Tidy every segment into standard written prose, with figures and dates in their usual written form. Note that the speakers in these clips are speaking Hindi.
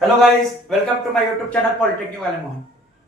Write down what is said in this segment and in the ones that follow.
Hello guys, welcome to my YouTube channel Polytechnic वाले Mohan.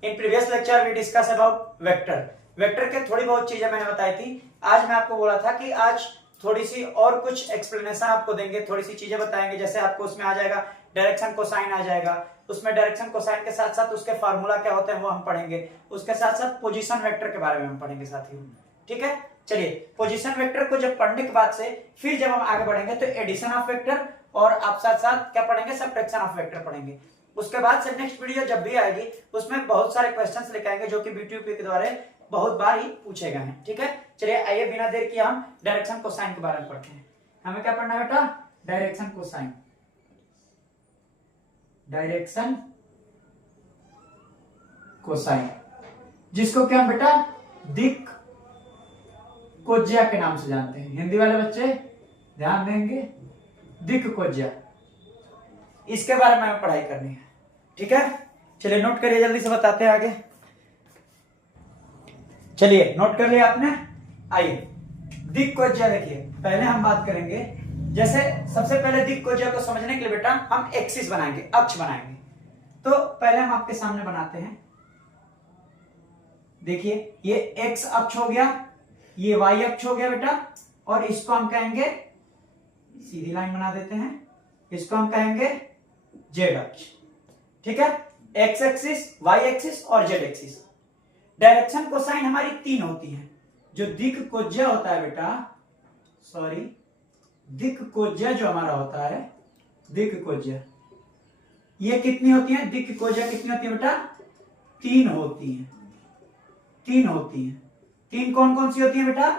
In previous lecture we discuss about vector। Vector के थोड़ी बहुत चीजें मैंने बताई थी। आज मैं आपको बोला था कि आज थोड़ी सी और कुछ एक्सप्लेनेशन आपको देंगे, थोड़ी सी चीजें बताएंगे। जैसे आपको उसमें आ जाएगा डायरेक्शन कोसाइन आ जाएगा, उसमें डायरेक्शन कोसाइन के साथ साथ उसके फार्मूला क्या होते हैं वो हम पढ़ेंगे। उसके साथ साथ पोजीशन वेक्टर के बारे में हम पढ़ेंगे साथियों। ठीक है, चलिए पोजीशन वेक्टर को जब पढ़ने के बाद से फिर जब हम आगे बढ़ेंगे तो एडिशन ऑफ वेक्टर और आप साथ साथ क्या पढ़ेंगे, सब्ट्रैक्शन ऑफ वेक्टर पढ़ेंगे। उसके बाद से नेक्स्ट वीडियो जब भी आएगी उसमें बहुत सारे क्वेश्चंस लेके आएंगे जो कि बीटीयूपी के द्वारा बहुत बार ही पूछे गए हैं। ठीक है, चलिए आइए बिना देर किए हम डायरेक्शन कोसाइन के बारे में पढ़ते हैं। हमें क्या पढ़ना है बेटा, डायरेक्शन कोसाइन। डायरेक्शन कोसाइन जिसको क्या बेटा दिक कोज्या के नाम से जानते हैं। हिंदी वाले बच्चे ध्यान देंगे, दिक कोज्या, इसके बारे में हमें पढ़ाई करनी है। ठीक है, चलिए नोट करिए, जल्दी से बताते हैं आगे। चलिए नोट कर लिया आपने। आइए दिक कोज्या देखिए, पहले हम बात करेंगे। जैसे सबसे पहले दिक कोज्या को समझने के लिए बेटा हम एक्सिस बनाएंगे, अक्ष बनाएंगे। तो पहले हम आपके सामने बनाते हैं। देखिए ये एक्स अक्ष हो गया, ये वाई अक्ष हो गया बेटा, और इसको हम कहेंगे, सीधी लाइन बना देते हैं, इसको हम कहेंगे जेड अक्ष। ठीक है, एक्स एक्सिस, वाई एक्सिस और जेड एक्सिस। डायरेक्शन कोसाइन हमारी तीन होती है। जो दिक कोज्या होता है बेटा, सॉरी दिक कोज्या जो हमारा होता है, दिक कोज्या, ये कितनी होती है, दिक कोज्या कितनी होती है बेटा, तीन होती है। तीन होती है। तीन कौन कौन सी होती है बेटा,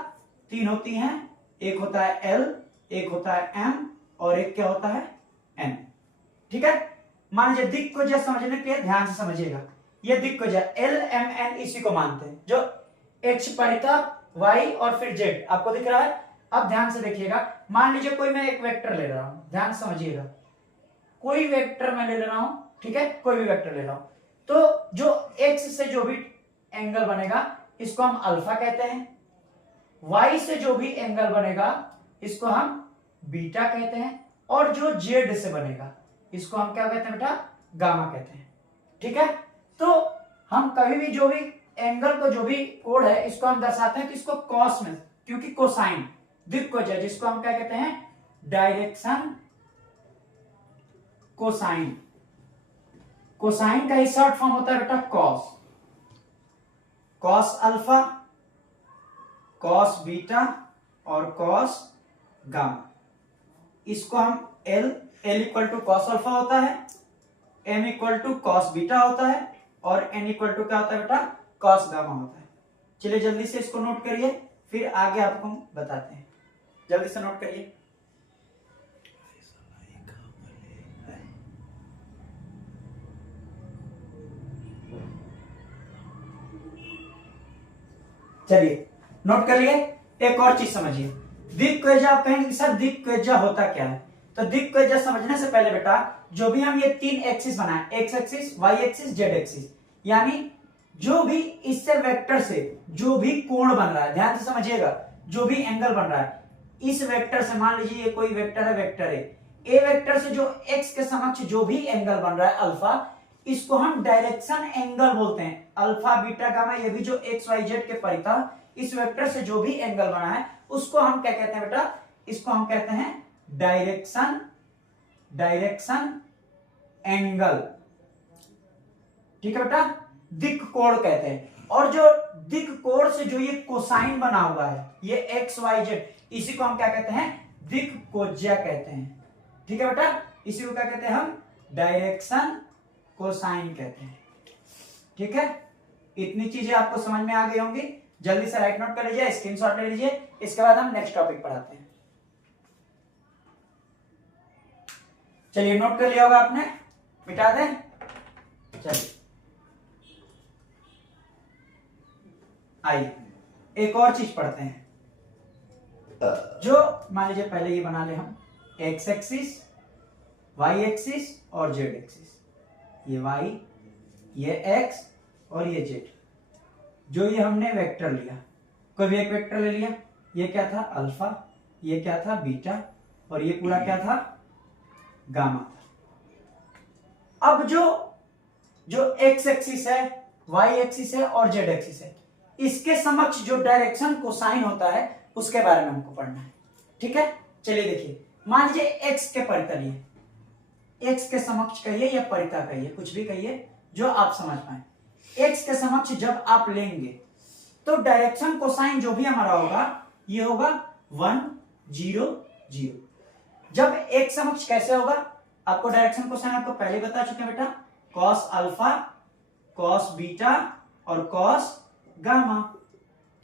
तीन होती हैं। एक होता है एल, एक होता है एम और एक क्या होता है एन। ठीक है, मान लीजिए दिक कोज्या समझने के लिए ध्यान से समझिएगा। ये दिक कोज्या एल एम एन इसी को मानते हैं, जो एक्स परिता वाई और फिर जेड आपको दिख रहा है। अब ध्यान से देखिएगा, मान लीजिए कोई मैं एक वेक्टर ले रहा हूं, ध्यान से समझिएगा, कोई वेक्टर मैं ले रहा हूं। ठीक है, कोई भी वेक्टर ले रहा हूं, तो जो एक्स से जो भी एंगल बनेगा इसको हम अल्फा कहते हैं, y से जो भी एंगल बनेगा इसको हम बीटा कहते हैं, और जो z से बनेगा इसको हम क्या कहते हैं बेटा, गामा कहते हैं। ठीक है, तो हम कभी भी जो भी एंगल को जो भी कोण है इसको हम दर्शाते हैं किसको, कॉस में, क्योंकि कोसाइन दिक कोज्या जिसको हम क्या कहते हैं, डायरेक्शन कोसाइन। कोसाइन का ही शॉर्ट फॉर्म होता है beta cos. Cos alpha, cos beta और कॉस गामा। इसको हम L equal to cos alpha होता है, M equal to cos beta होता है और एन इक्वल टू क्या होता है बेटा, कॉस गामा होता है। चलिए जल्दी से इसको नोट करिए, फिर आगे आपको हम बताते हैं। जल्दी से नोट करिए। चलिए नोट कर लिए। एक और चीज समझिए, दिक कोज्या आप कहेंगे सर दिक कोज्या होता क्या है, तो दिक कोज्या समझने से पहले बेटा जो भी हम ये तीन एक्सिस बनाए, x axis, y axis, z axis, यानी जो भी इससे वेक्टर से जो भी कोण बन रहा है, ध्यान से समझिएगा, जो भी एंगल बन रहा है इस वेक्टर से, मान लीजिए ये कोई वेक्टर है, वेक्टर ए वेक्टर से जो एक्स के समक्ष जो भी एंगल बन रहा है अल्फा, इसको हम डायरेक्शन एंगल बोलते हैं। अल्फा बीटा गामा, ये भी जो एक्स वाई जेड के परिता इस वेक्टर से जो भी एंगल बना है उसको हम क्या कहते हैं बेटा, इसको हम कहते हैं डायरेक्शन एंगल। ठीक है बेटा, दिक कोण कहते हैं। और जो दिक कोण से जो ये कोसाइन बना हुआ है, ये एक्स वाई जेड, इसी को हम क्या कहते हैं, दिक कोज्या कहते हैं। ठीक है बेटा, इसी को क्या कहते हैं हम, डायरेक्शन कोसाइन कहते हैं। ठीक है, इतनी चीजें आपको समझ में आ गई होंगी। जल्दी से राइट नोट कर लीजिए, स्क्रीनशॉट ले लीजिए, इसके बाद हम नेक्स्ट टॉपिक पढ़ाते हैं। चलिए नोट कर लिया होगा आपने, मिटा दें। चलिए आइए एक और चीज पढ़ते हैं। जो मान लीजिए पहले ये बना ले हम, एक्स एक्सिस, वाई एक्सिस और जेड एक्सिस, ये वाई, ये एक्स और ये जेड। जो ये हमने वेक्टर लिया, कोई भी एक वेक्टर ले लिया, ये क्या था अल्फा, ये क्या था बीटा और ये पूरा क्या था गामा था। अब जो एक्स एक्सिस है, वाई एक्सिस है और जेड एक्सिस है, इसके समक्ष जो डायरेक्शन कोसाइन होता है उसके बारे में हमको पढ़ना है। ठीक है, चलिए देखिए, मान लीजिए एक्स के परितलीय, एक्स के समक्ष कहिए या परिता कहिए, कुछ भी कहिए जो आप समझ पाए। एक्स के समक्ष जब आप लेंगे तो डायरेक्शन कोसाइन जो भी हमारा होगा ये होगा 1 0 0। जब एक्स समक्ष कैसे होगा, आपको डायरेक्शन कोसाइन आपको पहले बता चुके हैं बेटा, कॉस अल्फा, कॉस बीटा और कॉस गामा।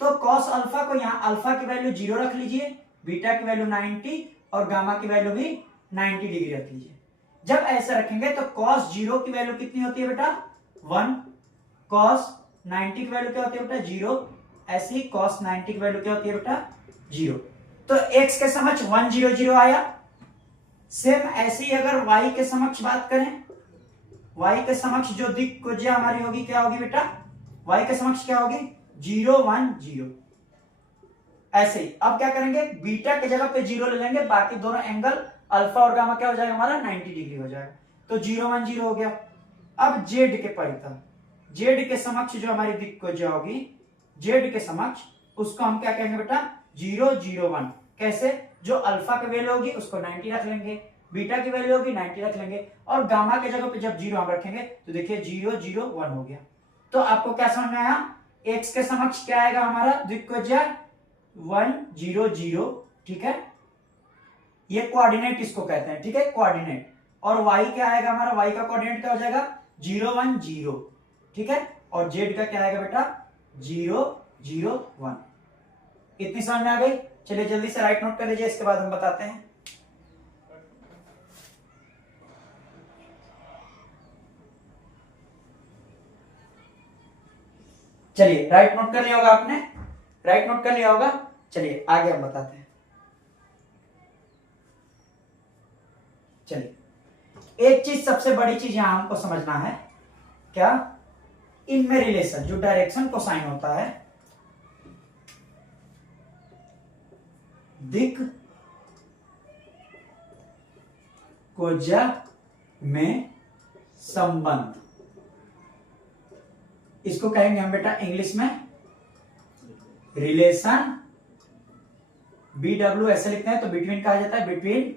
तो कॉस अल्फा को यहां अल्फा की वैल्यू 0 रख लीजिए, बीटा की वैल्यू 90 और गामा की वैल्यू भी 90 डिग्री रख लीजिए। जब ऐसा रखेंगे तो cos 0 की वैल्यू कितनी होती है बेटा 1, cos 90 की वैल्यू क्या होती है बेटा 0, ऐसे ही cos 90 की वैल्यू क्या होती है बेटा 0। तो x के समक्ष 1 0 0 आया। सेम ऐसे ही अगर y के समक्ष बात करें, y के समक्ष जो दिक्कुज्या हमारी होगी क्या होगी बेटा, y के समक्ष क्या होगी 0 1 0। ऐसे ही अब क्या करेंगे, बीटा की जगह पे 0 ले लेंगे, बाकी दोनों एंगल अल्फा और गामा क्या हो जाएगा हमारा 90 डिग्री हो जाएगा। तो 0 1 0 हो गया। अब जेड के परितल, जेड के समक्ष जो हमारी दिक्कुज्या होगी, जेड के समक्ष उसको हम क्या कहेंगे बेटा 0 0 1। कैसे, जो अल्फा की वैल्यू होगी उसको 90 रख लेंगे, बीटा की वैल्यू होगी 90 रख लेंगे, और गामा के जगह पे जब 0 हम रखेंगे तो देखिए 0 0 1 हो गया। तो आपको क्या समझ में आया, एक्स के समक्ष क्या आएगा हमारा दिक्कुज्या 1 0 0। ठीक है, ये कोऑर्डिनेट इसको कहते हैं। ठीक है, कोऑर्डिनेट। और y क्या आएगा हमारा, y का कोऑर्डिनेट क्या हो जाएगा 0 1 0। ठीक है, और z का क्या आएगा बेटा 0 0 1। इतनी समझ में आ गई। चलिए जल्दी से राइट नोट कर लीजिए, इसके बाद हम बताते हैं। चलिए राइट नोट कर लिया होगा आपने, राइट नोट कर लिया होगा। चलिए आगे हम बताते हैं। चलिए एक चीज, सबसे बड़ी चीज यहां हमको समझना है, क्या, इनमें रिलेशन जो डायरेक्शन कोसाइन होता है, दिक्कुज्या में संबंध, इसको कहेंगे हम बेटा इंग्लिश में रिलेशन। BW ऐसे लिखते हैं तो बिटवीन कहा जाता है, बिटवीन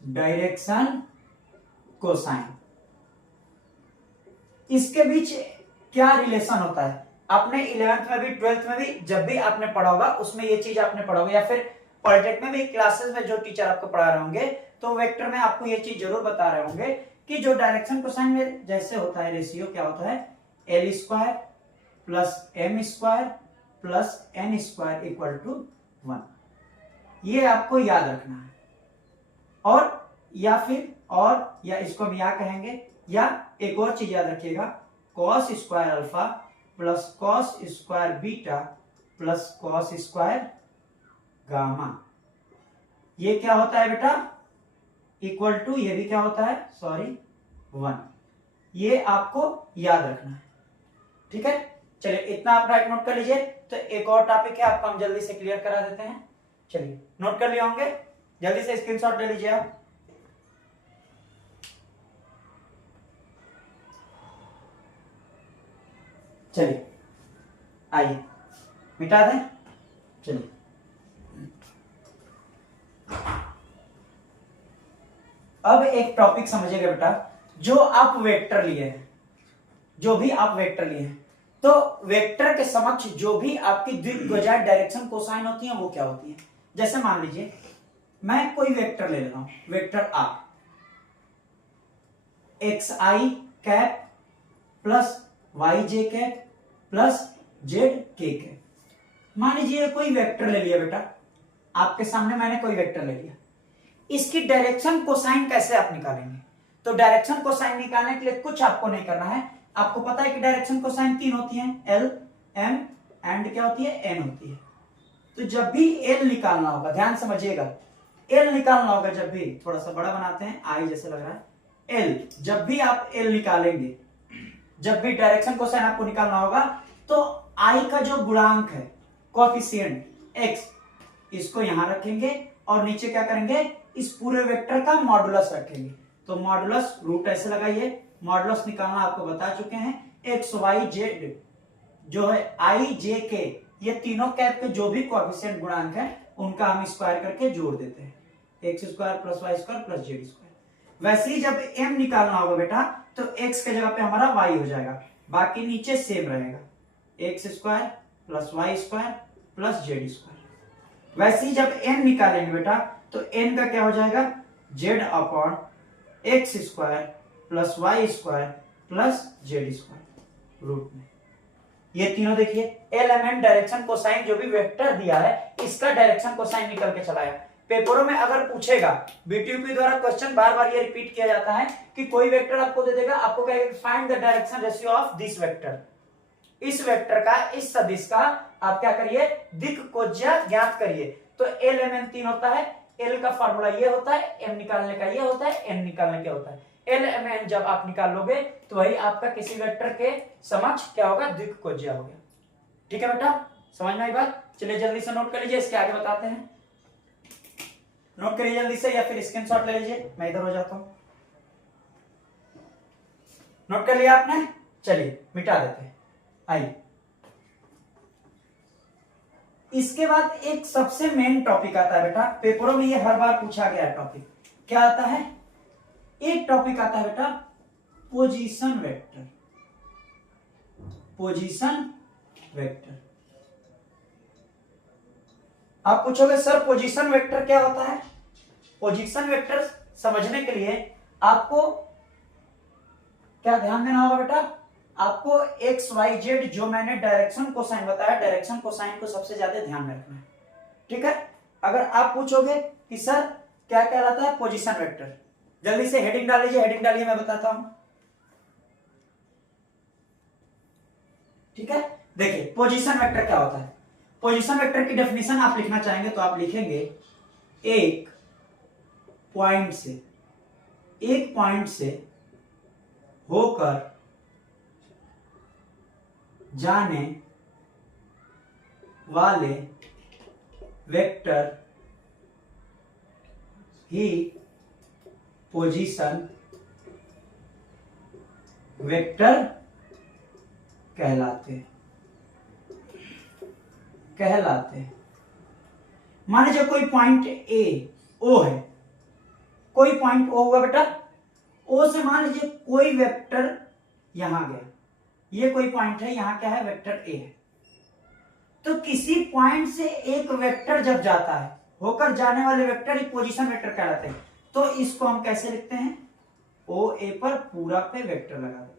डायरेक्शन कोसाइन। इसके बीच क्या रिलेशन होता है, आपने 11th में भी 12th में भी जब भी आपने पढ़ा होगा उसमें ये चीज आपने पढ़ा होगा, या फिर पॉलिटेक्निक में भी क्लासेस में जो टीचर आपको पढ़ा रहे होंगे तो वेक्टर में आपको ये चीज जरूर बता रहे होंगे कि जो डायरेक्शन कोसाइन में जैसे होता है रेशियो क्या होता है, L square plus M square plus N square equal to 1। ये आपको याद रखना है। और या फिर और या इसको हम या कहेंगे, या एक और चीज याद रखिएगा, cos square alpha plus cos square beta plus cos square gamma, ये क्या होता है बेटा इक्वल टू, ये भी क्या होता है सॉरी 1। ये आपको याद रखना है। ठीक है, चलिए इतना आप राइट नोट कर लीजिए। तो एक और टॉपिक है, आपको हम जल्दी से क्लियर करा देते हैं। चलिए नोट कर लिए होंगे, जल्दी से स्क्रीनशॉट ले लीजिए आप। चलिए आइए मिटा दें। चलिए अब एक टॉपिक समझिएगा बेटा, जो आप वेक्टर लिए हैं, जो भी आप वेक्टर लिए हैं, तो वेक्टर के समक्ष जो भी आपकी द्विभुजाएं डायरेक्शन कोसाइन होती हैं वो क्या होती हैं। जैसे मान लीजिए मैं कोई वेक्टर ले लेता हूं, वेक्टर आ, एक्स आई कैप प्लस वाई जे कैप प्लस जेड के कैप। मान लीजिए कोई वेक्टर ले लिया बेटा, आपके सामने मैंने कोई वेक्टर ले लिया, इसकी डायरेक्शन कोसाइन कैसे आप निकालेंगे। तो डायरेक्शन कोसाइन निकालने के लिए कुछ आपको नहीं करना है, आपको पता है कि डायरेक्शन कोसाइन 3 होती हैं, एल एम एंड क्या होती है एन होती है। तो जब भी एल निकालना होगा, ध्यान समझिएगा, एल निकालना होगा जब भी, थोड़ा सा बड़ा बनाते हैं आई जैसे लग रहा है, एल, जब भी आप एल निकालेंगे, जब भी डायरेक्शन कोसाइन आपको निकालना होगा तो आई का जो गुणांक है कोएफिशिएंट एक्स, इसको यहां रखेंगे और नीचे क्या करेंगे, इस पूरे वेक्टर का मॉडुलस रखेंगे। तो मॉडुलस रूट ऐसे लगाइए, मॉडुलस निकालना आपको बता चुके हैं। एक्स वाई जेड जो है आई जे के, ये तीनों कैप के जो भी कोएफिशिएंट गुणांक है उनका हम स्क्वायर करके जोड़ देते हैं, x square plus y square plus z square. वैसे ही जब एम निकालना होगा बेटा तो एक्स के जगह पे हमारा वाई हो जाएगा, बाकी नीचे सेम रहेगा, x square plus y square plus z square. वैसे ही जब एन निकालेंगे बेटा तो एन का क्या हो जाएगा, z upon x square plus y square plus z square root में। ये तीनों देखिए एलिमेंट डायरेक्शन कोसाइन जो भी वेक्टर दिया है इसका डायरेक्शन कोसाइन निकल के चला आया। पेपरों में अगर पूछेगा, बीटीयूपी द्वारा क्वेश्चन बार बार ये रिपीट किया जाता है कि कोई वेक्टर आपको दे देगा, आपको कहेगा find the direction ratio of this vector, इस वेक्टर का, इस सदिश का आप क्या करिए, दिक् कोज्या ज्ञात करिए। तो एल एम एन तीन होता है, एल का फॉर्मूला ये होता है, एम निकालने का ये होता है, एन निकालने का होता है। एल एम एन जब आप निकाल लोगे तो वही आपका किसी वेक्टर के समक्ष क्या होगा, दिक् कोज्या हो गया। ठीक है बेटा, समझ में आई बात? चलिए जल्दी से नोट कर लीजिए, इसके आगे बताते हैं। नोट करिए जल्दी से या फिर स्क्रीनशॉट ले लीजिए, मैं इधर हो जाता हूं। नोट कर लिया आपने? चलिए मिटा देते हैं। आइए, इसके बाद एक सबसे मेन टॉपिक आता है बेटा, पेपरों में ये हर बार पूछा गया है टॉपिक। क्या आता है? एक टॉपिक आता है बेटा पोजीशन वेक्टर। Position vector. आप पूछोगे सर पोजीशन वेक्टर क्या होता है? पोजीशन वेक्टर समझने के लिए आपको क्या ध्यान देना होगा बेटा? आपको एक्स वाई जेड जो मैंने डायरेक्शन कोसाइन बताया, डायरेक्शन कोसाइन को सबसे ज्यादा ध्यान में रखना है। ठीक है, अगर आप पूछोगे कि सर क्या कहलाता है पोजीशन वेक्टर, जल्दी से हेडिंग डाल लीजिए, हेडिंग डालिए, मैं बताता हूं। ठीक है, देखिए पोजीशन वेक्टर क्या होता है। पोजीशन वेक्टर की डेफिनेशन आप लिखना चाहेंगे तो आप लिखेंगे एक पॉइंट से होकर जाने वाले वेक्टर ही पोजीशन वेक्टर कहलाते हैं। मान लीजिए कोई पॉइंट ए ओ है, कोई पॉइंट ओ हुआ बेटा, ओ से मान लीजिए कोई वेक्टर यहां गया, ये कोई पॉइंट है, यहां क्या है, वेक्टर ए है। तो किसी पॉइंट से एक वेक्टर जब जाता है, होकर जाने वाले वेक्टर एक पोजीशन वेक्टर कहलाते हैं। तो इसको हम कैसे लिखते हैं, ओ ए पर पूरा पे वेक्टर लगा देते हैं।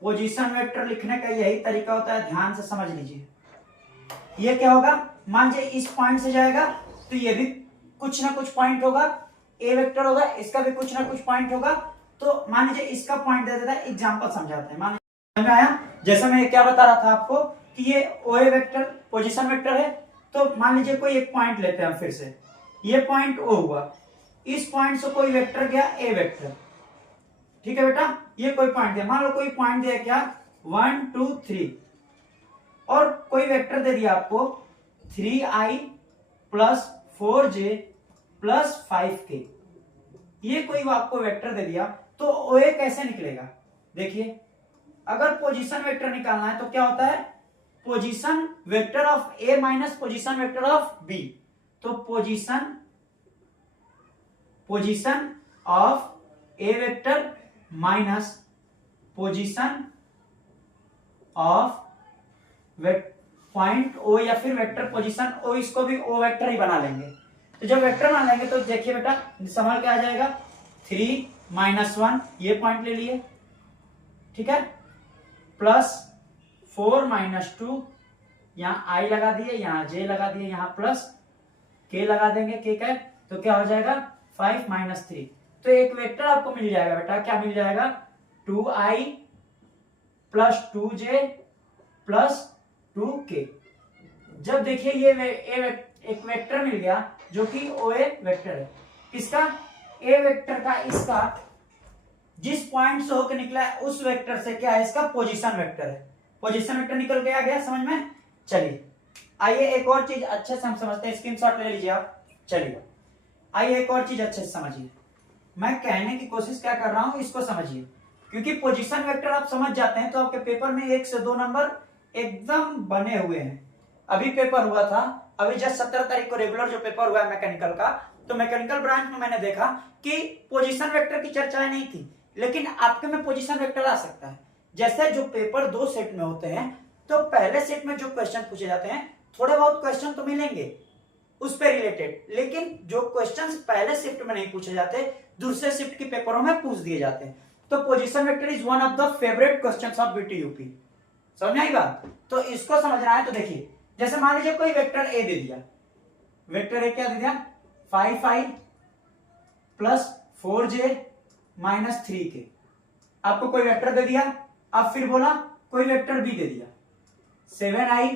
पोजीशन वेक्टर लिखने का यही तरीका होता है, ध्यान से समझ लीजिए। ये क्या होगा, मान लीजिए इस पॉइंट से जाएगा तो ये भी कुछ ना कुछ पॉइंट होगा, ए वेक्टर होगा, इसका भी कुछ ना कुछ पॉइंट होगा। तो मान लीजिए इसका पॉइंट दे देता है, एग्जांपल समझाते हैं। मान लीजिए आया, जैसे मैं क्या बता रहा था आपको कि ये ओ ए वेक्टर पोजीशन वेक्टर है। तो मान लीजिए कोई एक पॉइंट लेते हैं फिर से, ये पॉइंट ओ हुआ, इस पॉइंट से कोई वेक्टर गया ए वेक्टर। ठीक है बेटा, ये कोई पॉइंट दिया, मान लो कोई पॉइंट दिया क्या 1 2 3, और कोई वेक्टर दे दिया आपको 3i plus 4j plus 5k, ये कोई आपको वेक्टर दे दिया। तो ओए कैसे निकलेगा, देखिए अगर पोजीशन वेक्टर निकालना है तो क्या होता है, position vector of A minus position vector of B. तो position of A vector minus position of point O या फिर वेक्टर पोजीशन ओ, इसको भी ओ वेक्टर ही बना लेंगे। तो जब वेक्टर मान लेंगे तो देखिए बेटा संभाल के आ जाएगा 3 - 1, ये पॉइंट ले लिए, ठीक है, प्लस 4 - 2, यहां आई लगा दिए, यहां जे लगा दिए, यहां प्लस के लगा देंगे, के कैप, तो क्या हो जाएगा 5 - 3। तो एक वेक्टर आपको मिल जाएगा बेटा, क्या मिल जाएगा 2i plus 2j plus 2k। जब देखिए ये एक वेक्टर मिल गया जो कि ओए वेक्टर है, किसका, ए वेक्टर का, इसका जिस पॉइंट से होकर निकला है उस वेक्टर से क्या है, इसका पोजीशन वेक्टर है। पोजीशन वेक्टर निकल के आ गया समझ में। चलिए आइए एक और चीज अच्छे से हम समझते हैं, स्क्रीनशॉट ले लीजिए आप। चलिए आइए एक और चीज अच्छे से समझिए। मैं कहने की कोशिश क्या कर रहा हूं इसको समझिए, क्योंकि पोजीशन वेक्टर आप समझ जाते हैं तो आपके पेपर में 1 से 2 नंबर एकदम बने हुए हैं। अभी पेपर हुआ था, अभी जस्ट 17 तारीख को रेगुलर जो पेपर हुआ है मैकेनिकल का, तो मैकेनिकल ब्रांच में मैंने देखा कि पोजीशन वेक्टर की चर्चाएं नहीं थी, लेकिन आपके में पोजीशन वेक्टर आ सकता है। जैसे जो पेपर 2 सेट में होते हैं, तो पहले सेट में जो क्वेश्चन पूछे जाते हैं, थोड़े बहुत क्वेश्चन तो मिलेंगे उस पे रिलेटेड, लेकिन जो क्वेश्चंस पहले शिफ्ट में नहीं पूछे जाते, दूसरे शिफ्ट के पेपरों में पूछ दिए जाते हैं। तो position vector is one of the favourite questions of BT UP. समझ में आई बात? तो इसको समझना है तो देखिए, जैसे मान लीजिए कोई वेक्टर ए दे दिया, वेक्टर ए क्या दे दिया 5i plus 4j minus 3k। आपको कोई वेक्टर दे दिया, अब फिर बोला कोई वेक्टर बी दे दिया 7i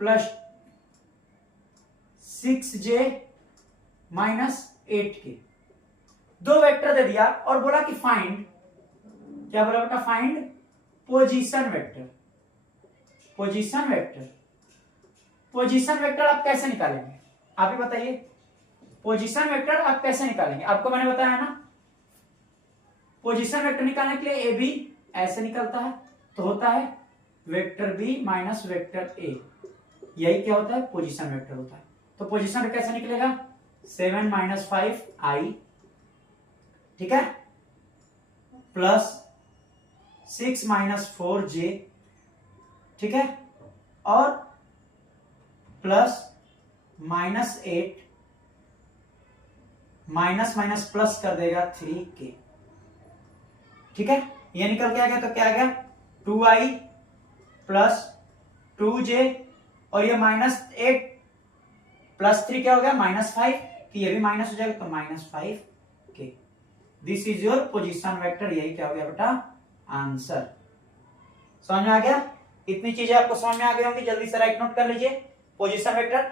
plus 6j minus 8k। दो वेक्टर दे दिया और बोला कि फाइंड, क्या बोला बेटा, find position vector. Position vector, position vector आप कैसे निकालेंगे आप ही बताइए। पोजीशन वेक्टर आप कैसे निकालेंगे, आपको मैंने बताया ना, पोजीशन वेक्टर निकालने के लिए ए बी ऐसे निकलता है, तो होता है vector b minus vector a, यही क्या होता है, पोजीशन वेक्टर होता है। तो पोजीशन वेक्टर कैसे निकलेगा 7 माइनस 5i, ठीक है, प्लस 6 माइनस 4j, ठीक है, और plus minus 8, minus minus plus कर देगा 3k, ठीक है। ये निकल के आ गया, तो क्या आ गया 2i प्लस 2j, और ये माइनस 8 प्लस 3 क्या हो गया -5, तो ये भी माइनस हो जाएगा, तो -5k। This is your position vector, यही क्या हो गया बेटा आंसर। समझ में आ गया? इतनी चीजें आपको समझ में आ गई होंगी, जल्दी से राइट नोट कर लीजिए। पोजीशन वेक्टर,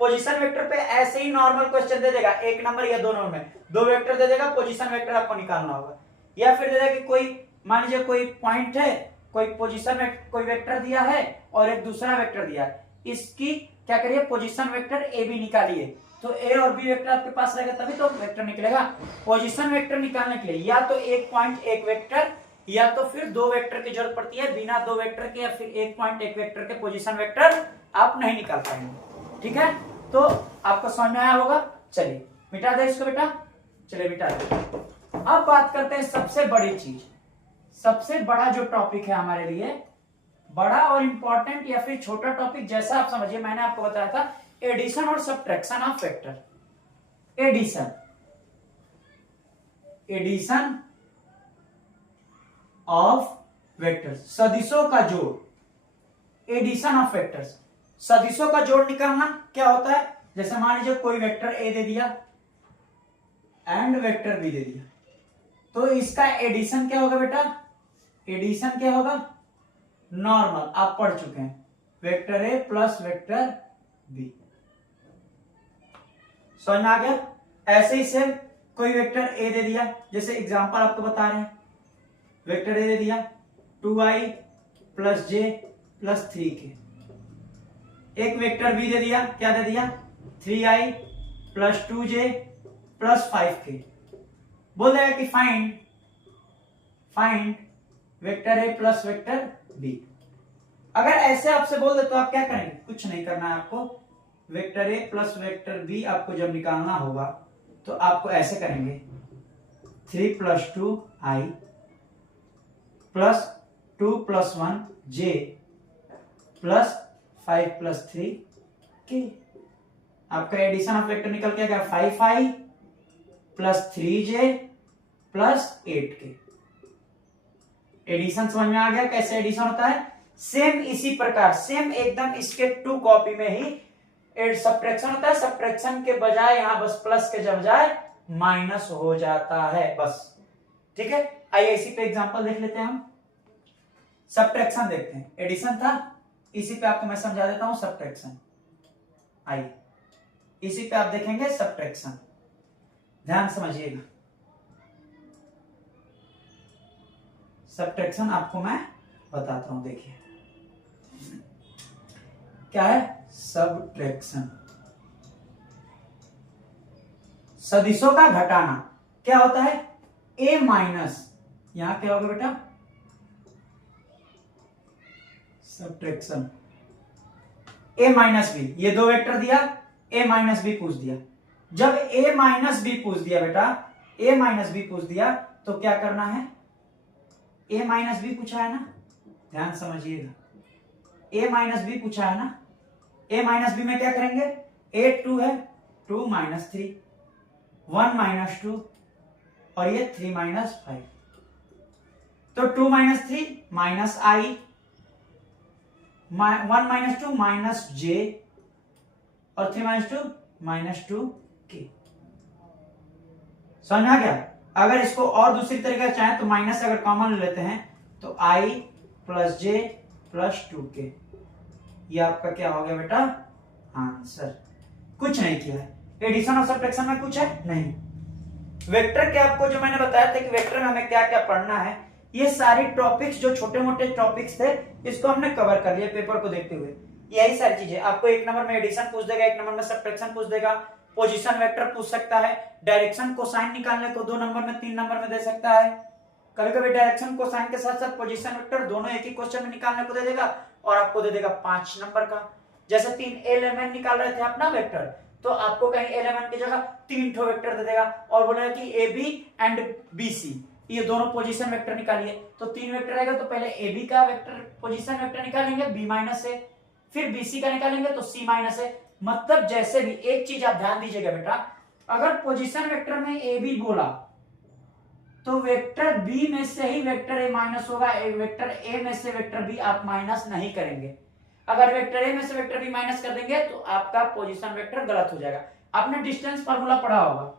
पोजीशन वेक्टर पे ऐसे ही नॉर्मल क्वेश्चन दे देगा, 1 नंबर या 2 नंबर में 2 वेक्टर दे देगा, पोजीशन वेक्टर आपको निकालना होगा। या फिर दे देगा कि कोई मान लीजिए कोई पॉइंट है, कोई पोजीशन कोई वेक्टर दिया है और एक दूसरा वेक्टर दिया है, इसकी क्या करिए पोजीशन वेक्टर ए बी निकालिए, तो ए और बी वेक्टर आपके पास रहेगा तभी तो वेक्टर निकलेगा। पोजीशन वेक्टर निकालने के लिए या तो एक पॉइंट एक वेक्टर, या तो फिर 2 वेक्टर की जरूरत पड़ती है, बिना 2 वेक्टर के या फिर एक पॉइंट एक वेक्टर के पोजीशन वेक्टर आप नहीं निकाल पाएंगे, ठीक है। तो आपको समझ में आया होगा। चलिए मिटा दे इसको बेटा, चलिए मिटा दे। अब बात करते हैं सबसे बड़ी चीज, सबसे बड़ा जो टॉपिक है हमारे लिए, बड़ा और इंपॉर्टेंट या फिर छोटा टॉपिक जैसा आप समझिए, मैंने आपको बताया था एडिशन और subtraction of vector. Addition, addition of vectors, सदिशों का जोड़, एडिशन ऑफ वेक्टर्स, सदिशों का जोड़ निकालना क्या होता है। जैसे मान लीजिए कोई वेक्टर ए दे दिया एंड वेक्टर बी दे दिया, तो इसका एडिशन क्या होगा बेटा, एडिशन क्या होगा, नॉर्मल आप पढ़ चुके हैं, vector a plus vector b. समझ में आ गया? ऐसे ही से कोई वेक्टर ए दे दिया, जैसे एग्जांपल आपको बता रहे हैं, वेक्टर ए दे दिया 2i plus j plus 3k। एक वेक्टर बी दे दिया, क्या दे दिया 3i plus 2j plus 5k। बोल देगा कि find, find vector a plus vector b. अगर ऐसे आपसे बोल दे तो आप क्या करेंगे, कुछ नहीं करना है आपको, vector a plus vector b आपको जब निकालना होगा तो आपको ऐसे करेंगे 3 plus 2i plus 2 plus 1j plus 5 plus 3k। आपका एडिशन ऑफ वेक्टर निकल के आ गया 5i plus 3j plus 8k। Addition समझ में आ गया कैसे एडिशन होता है। सेम इसी प्रकार, सेम एकदम इसके 2 कॉपी में ही सब्ट्रैक्शन होता है। सब्ट्रैक्शन के बजाय यहां बस प्लस के बजाय माइनस हो जाता है बस, ठीक है। आइए इसी पे एग्जांपल देख लेते हैं हम। सब्ट्रैक्शन देखते हैं, एडिशन था, इसी पे आपको मैं समझा देता हूं सब्ट्रैक्शन। आइए इसी पे आप देखेंगे सब्ट्रैक्शन, ध्यान समझिएगा। सब्ट्रैक्शन आपको मैं बताता हूं, देखिए क्या है सब्ट्रैक्शन, सदिशों का घटाना। क्या होता है a माइनस, यहां क्या होगा बेटा सब्ट्रैक्शन a माइनस बी, ये दो वेक्टर दिया, a माइनस बी पूछ दिया। जब a माइनस बी पूछ दिया बेटा, a माइनस बी पूछ दिया तो क्या करना है, a माइनस बी पूछा है ना, ध्यान समझिएगा, a माइनस बी पूछा है ना, a माइनस बी में क्या करेंगे, 8 2 है, 2 माइनस 3, 1 माइनस 2 और ये 3 माइनस 5, तो 2 माइनस 3 माइनस आई, 1 माइनस 2 माइनस जे और 3 माइनस 2 माइनस 2 के। समझ आ गया। अगर इसको और दूसरी तरीके से चाहें तो माइनस अगर कॉमन ले लेते हैं तो आई प्लस जे प्लस 2 के, ये आपका क्या हो गया बेटा आंसर। कुछ नहीं किया है, एडिशन और सब्ट्रैक्शन में कुछ है नहीं। वेक्टर के आपको जो मैंने बताया था कि वेक्टर में हमें क्या क्या पढ़ना है, ये सारी टॉपिक्स जो छोटे मोटे टॉपिक्स थे इसको हमने कवर कर लिया पेपर को देखते हुए। यही सारी चीजें आपको एक नंबर में एडिशन पूछ देगा, एक नंबर में सब्ट्रैक्शन पूछ देगा, पोजीशन वेक्टर पूछ सकता है, डायरेक्शन कोसाइन निकालने को 2 नंबर में 3 नंबर में दे सकता है, कभी कभी डायरेक्शन कोसाइन के साथ साथ पोजीशन वेक्टर दोनों एक ही क्वेश्चन में निकालने को दे देगा और आपको दे देगा 5 नंबर का। जैसे 3 एलिमेंट निकाल रहे थे अपना वेक्टर, तो आपको कहीं एलिमेंट की जगह 3 ठो वेक्टर दे देगा और बोलेगा कि A B and B C, ये दोनों पोजीशन वेक्टर निकालिए। तो 3 वेक्टर रहेगा तो पहले ए बी का वेक्टर पोजीशन वेक्टर निकालेंगे बी माइनस ए, फिर बी सी का निकालेंगे तो सी माइनस ए। मतलब जैसे भी एक चीज आप ध्यान दीजिएगा बेटा, अगर पोजीशन वेक्टर में ए बी बोला तो वेक्टर बी में से ही वेक्टर ए माइनस होगा, वेक्टर ए में से वेक्टर बी आप माइनस नहीं करेंगे। अगर वेक्टर ए में से वेक्टर बी माइनस कर देंगे तो आपका पोजीशन वेक्टर गलत हो जाएगा। आपने डिस्टेंस फार्मूला पढ़ा होगा,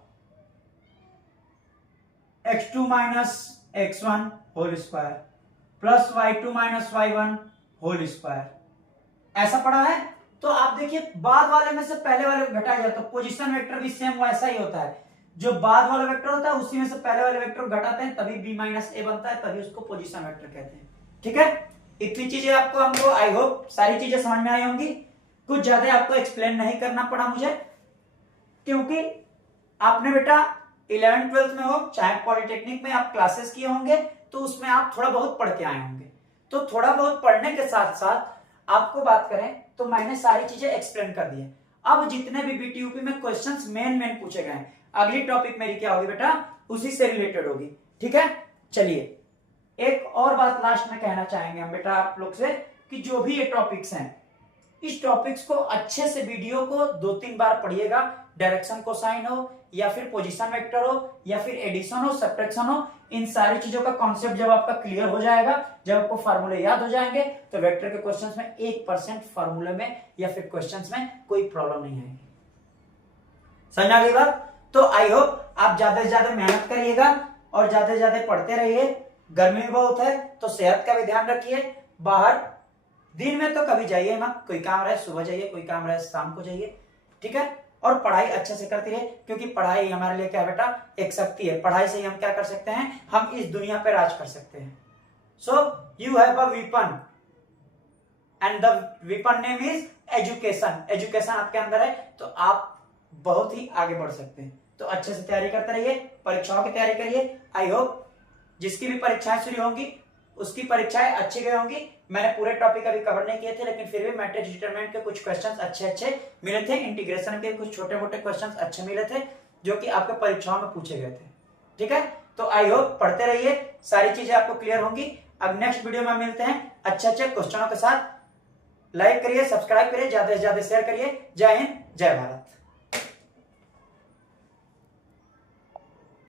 x2 minus x1 whole square plus y2 minus y1 whole square, ऐसा पढ़ा है। तो आप देखिए बाद वाले में से पहले वाले को घटाया जाए तो पोजीशन वेक्टर भी सेम वैसा ही होता है, जो बाद वाला वेक्टर होता है उसी में से पहले वाले वेक्टर को घटाते हैं तभी b माइनस ए बनता है, तभी उसको पोजीशन वेक्टर कहते हैं। ठीक है, इतनी चीजें आपको हमको आई होप सारी चीजें समझ में आई होंगी। कुछ ज्यादा आपको एक्सप्लेन नहीं करना पड़ा मुझे, क्योंकि आपने बेटा 11th 12th में हो चाहे पॉलिटेक्निक में आप क्लासेस किए होंगे तो उसमें आप थोड़ा बहुत पढ़ के आए होंगे। तो थोड़ा बहुत पढ़ने के साथ साथ आपको बात करें तो मैंने सारी चीजें एक्सप्लेन कर दी है। अब जितने भी बीटीयूपी में क्वेश्चंस मेन पूछे गए हैं, अगली टॉपिक मेरी क्या होगी बेटा, उसी से रिलेटेड होगी। ठीक है, चलिए एक और बात लास्ट में कहना चाहेंगे हम बेटा आप लोग से कि जो भी ये टॉपिक्स हैं, इस टॉपिक्स को अच्छे से वीडियो को 2-3 बार पढ़िएगा। डायरेक्शन कोसाइन हो या फिर पोजीशन वेक्टर हो या फिर एडिशन हो सब्ट्रैक्शन हो, इन सारी चीजों का कॉन्सेप्ट जब आपका क्लियर हो जाएगा, जब आपको फार्मूले याद हो जाएंगे तो वेक्टर के क्वेश्चंस में 1% फार्मूले में या फिर क्वेश्चंस में कोई प्रॉब्लम नहीं आएगी। समझ आ गई बात? तो आई होप आप ज्यादा से ज्यादा मेहनत करिएगा और ज्यादा से ज्यादा पढ़ते रहिए। गर्मी बहुत है तो सेहत का भी ध्यान रखिए। बाहर दिन में तो कभी जाइए मत, कोई काम रहे सुबह जाइए, कोई काम रहे शाम को जाइए। ठीक है, और पढ़ाई अच्छे से करती रहे, क्योंकि पढ़ाई हमारे लिए क्या बेटा एक शक्ति है। पढ़ाई से ही हम क्या कर सकते हैं, हम इस दुनिया पे राज कर सकते हैं। So you have a weapon and the weapon name is education. Education आपके अंदर है तो आप बहुत ही आगे बढ़ सकते हैं। तो अच्छे से तैयारी करते रहिए, परीक्षाओं की तैयारी करिए। आई होप जिसकी भी परीक्षाएं शुरू होंगी उसकी परीक्षाएं अच्छी गई होंगी। मैंने पूरे टॉपिक अभी कवर नहीं किए थे, लेकिन फिर भी मैट्रिक्स डिटरमिनेंट के कुछ क्वेश्चंस अच्छे मिले थे, इंटीग्रेशन के कुछ छोटे मोटे क्वेश्चंस अच्छे मिले थे जो कि आपके परीक्षाओं में पूछे गए थे। ठीक है, तो आई होप पढ़ते रहिए, सारी चीजें आपको क्लियर होंगी। अब नेक्स्ट वीडियो में मिलते हैं अच्छे क्वेश्चनों के साथ। लाइक करिए, सब्सक्राइब करिए, ज्यादा से ज्यादा शेयर करिए। जय हिंद, जय भारत।